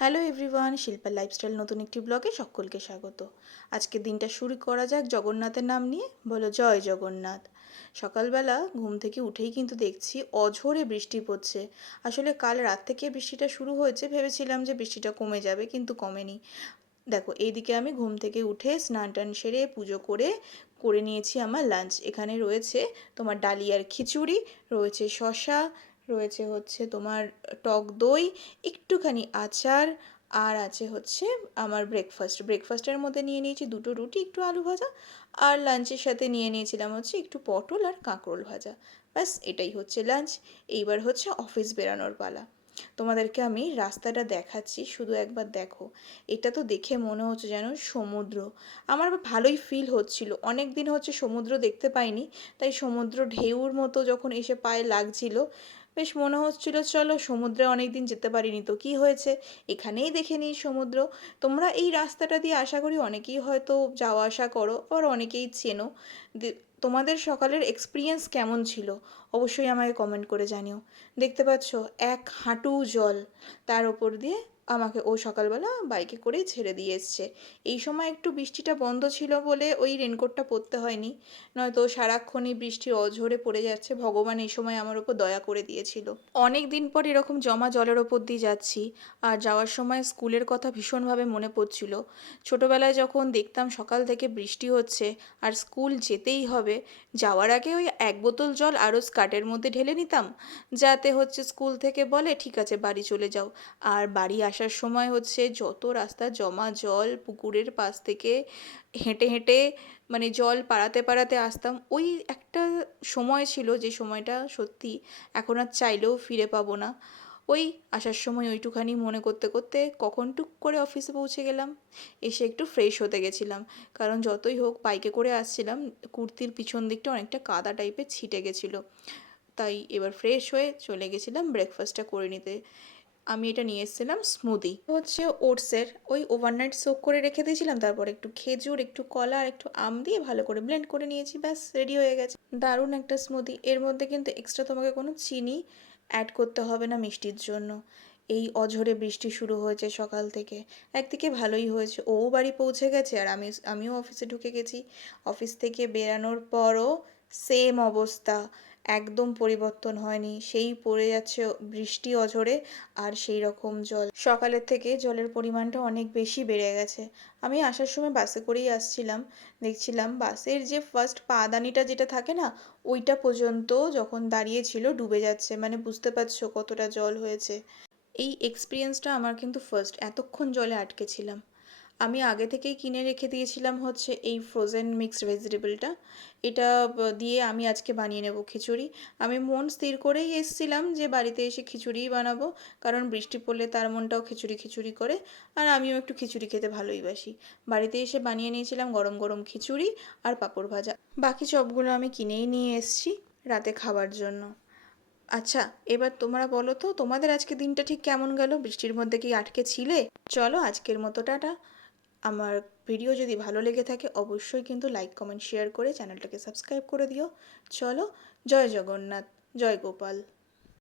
Hello everyone, Shilpa lifestyle নতুন একটি ব্লগে সকলকে স্বাগত। আজকের দিনটা শুরু করা যাক জগন্নাথের নাম নিয়ে। বলো জয় জগন্নাথ। সকালবেলা ঘুম থেকে উঠেই কিন্তু দেখছি অঝোরে বৃষ্টি পড়ছে। আসলে কাল রাত থেকে বৃষ্টিটা শুরু হয়েছে, ভেবেছিলাম যে বৃষ্টিটা কমে যাবে, কিন্তু কমেনি। দেখো এইদিকে আমি ঘুম থেকে উঠে স্নান টান সেরে পুজো করে করে নিয়েছি আমার লাঞ্চ। এখানে রয়েছে তোমার ডালিয়ার খিচুড়ি, রয়েছে শশা, রয়েছে হচ্ছে তোমার টক দই, একটুখানি আচার, আর আছে হচ্ছে আমার ব্রেকফাস্টের মধ্যে নিয়ে নিয়েছি দুটো রুটি, একটু আলু ভাজা, আর লাঞ্চের সাথে নিয়ে নিয়েছিলাম হচ্ছে একটু পটল আর কাঁকরোল ভাজা। ব্যাস এটাই হচ্ছে লাঞ্চ। এইবার হচ্ছে অফিস বেরানোর পালা। তোমাদেরকে আমি রাস্তাটা দেখাচ্ছি, শুধু একবার দেখো। এটা তো দেখে মনে হচ্ছে যেন সমুদ্র। আমার ভালোই ফিল হচ্ছিল, অনেক দিন হচ্ছে সমুদ্র দেখতে পাইনি, তাই সমুদ্র ঢেউর মতো যখন এসে পায়ে লাগছিল, বেশ মনে হচ্ছিল চলো সমুদ্রে অনেক দিন যেতে পারিনি তো কী হয়েছে, এখানেই দেখে নিই সমুদ্র। তোমরা এই রাস্তাটা দিয়ে আশা করি অনেকেই হয়তো যাওয়া আসা করো, আবার অনেকেই চেনো। তোমাদের সকালের এক্সপিরিয়েন্স কেমন ছিল অবশ্যই আমাকে কমেন্ট করে জানিও। দেখতে পাচ্ছ এক হাঁটু জল, তার ওপর দিয়ে আমাকে ও সকালবেলা বাইকে করেই ছেড়ে দিয়ে এসছে। এই সময় একটু বৃষ্টিটা বন্ধ ছিল বলে ওই রেনকোটটা পরতে হয়নি, নয়তো সারাক্ষণই বৃষ্টির অঝরে পড়ে যাচ্ছে। ভগবান এই সময় আমার ওপর দয়া করে দিয়েছিল। অনেক দিন পর এরকম জমা জলের ওপর দিয়ে যাচ্ছি, আর যাওয়ার সময় স্কুলের কথা ভীষণভাবে মনে পড়ছিল। ছোটোবেলায় যখন দেখতাম সকাল থেকে বৃষ্টি হচ্ছে আর স্কুল যেতেই হবে, যাওয়ার আগে ওই এক বোতল জল আরও স্কার্টের মধ্যে ঢেলে নিতাম, যাতে হচ্ছে স্কুল থেকে বলে ঠিক আছে বাড়ি চলে যাও। আর বাড়ি আসার সময় হচ্ছে যত রাস্তা জমা জল, পুকুরের পাশ থেকে হেঁটে হেঁটে মানে জল পাড়াতে পাড়াতে আসতাম। ওই একটা সময় ছিল যে সময়টা সত্যি এখন আর চাইলেও ফিরে পাবো না। ওই আসার সময় ওইটুখানি মনে করতে করতে কখন টুক করে অফিসে পৌঁছে গেলাম। এসে একটু ফ্রেশ হতে গেছিলাম, কারণ যতই হোক বাইকে করে আসছিলাম, কুর্তির পিছন দিকটা অনেকটা কাদা টাইপের ছিটে গেছিলো। তাই এবার ফ্রেশ হয়ে চলে গেছিলাম ব্রেকফাস্টটা করে নিতে। আমি এটা নিয়ে এসেছিলাম স্মুদি, হচ্ছে ওটসের, ওই ওভারনাইট সোক করে রেখে দিয়েছিলাম, তারপর একটু খেজুর, একটু কলা আর একটু আম দিয়ে ভালো করে ব্লেন্ড করে নিয়েছি, ব্যাস রেডি হয়ে গেছে। দারুণ একটা স্মুদি। এর মধ্যে কিন্তু এক্সট্রা তোমাকে কোনো চিনি অ্যাড করতে হবে না মিষ্টির জন্য। এই অঝরে বৃষ্টি শুরু হয়েছে সকাল থেকে, একদিকে ভালোই হয়েছে ও বাড়ি পৌঁছে গেছে আর আমিও অফিসে ঢুকে গেছি। অফিস থেকে বেরানোর পরও সেম অবস্থা, একদম পরিবর্তন হয়নি, সেই পড়ে যাচ্ছে বৃষ্টি অঝরে, আর সেই রকম জল। সকালের থেকে জলের পরিমাণটা অনেক বেশি বেড়ে গেছে। আমি আসার সময় বাসে করেই আসছিলাম, দেখছিলাম বাসের যে ফার্স্ট পাদানিটা যেটা থাকে না, ওইটা পর্যন্ত যখন দাঁড়িয়েছিল ডুবে যাচ্ছে, মানে বুঝতে পারছো কতটা জল হয়েছে। এই এক্সপিরিয়েন্সটা আমার কিন্তু ফার্স্ট, এতক্ষণ জলে আটকে ছিলাম। আমি আগে থেকেই কিনে রেখে দিয়েছিলাম হচ্ছে এই ফ্রোজেন মিক্সড ভেজিটেবলটা, এটা দিয়ে আমি আজকে বানিয়ে নেব খিচুড়ি। আমি মন স্থির করেই এসছিলাম যে বাড়িতে এসে খিচুড়িই বানাবো, কারণ বৃষ্টি পড়লে তার মনটাও খিচুড়ি খিচুড়ি করে, আর আমিও একটু খিচুড়ি খেতে ভালোই বাসি। বাড়িতে এসে বানিয়ে নিয়েছিলাম গরম গরম খিচুড়ি আর পাঁপড় ভাজা। বাকি সবগুলো আমি কিনেই নিয়ে এসছি রাতে খাবার জন্য। আচ্ছা, এবার তোমরা বলো তো তোমাদের আজকে দিনটা ঠিক কেমন গেল, বৃষ্টির মধ্যে কি আটকে ছিলে? চলো আজকের মতো টাটা। আমার ভিডিও যদি ভালো লেগে থাকে অবশ্যই কিন্তু লাইক কমেন্ট শেয়ার করে চ্যানেলটাকে সাবস্ক্রাইব করে দিও। চলো, জয় জগন্নাথ, জয় গোপাল।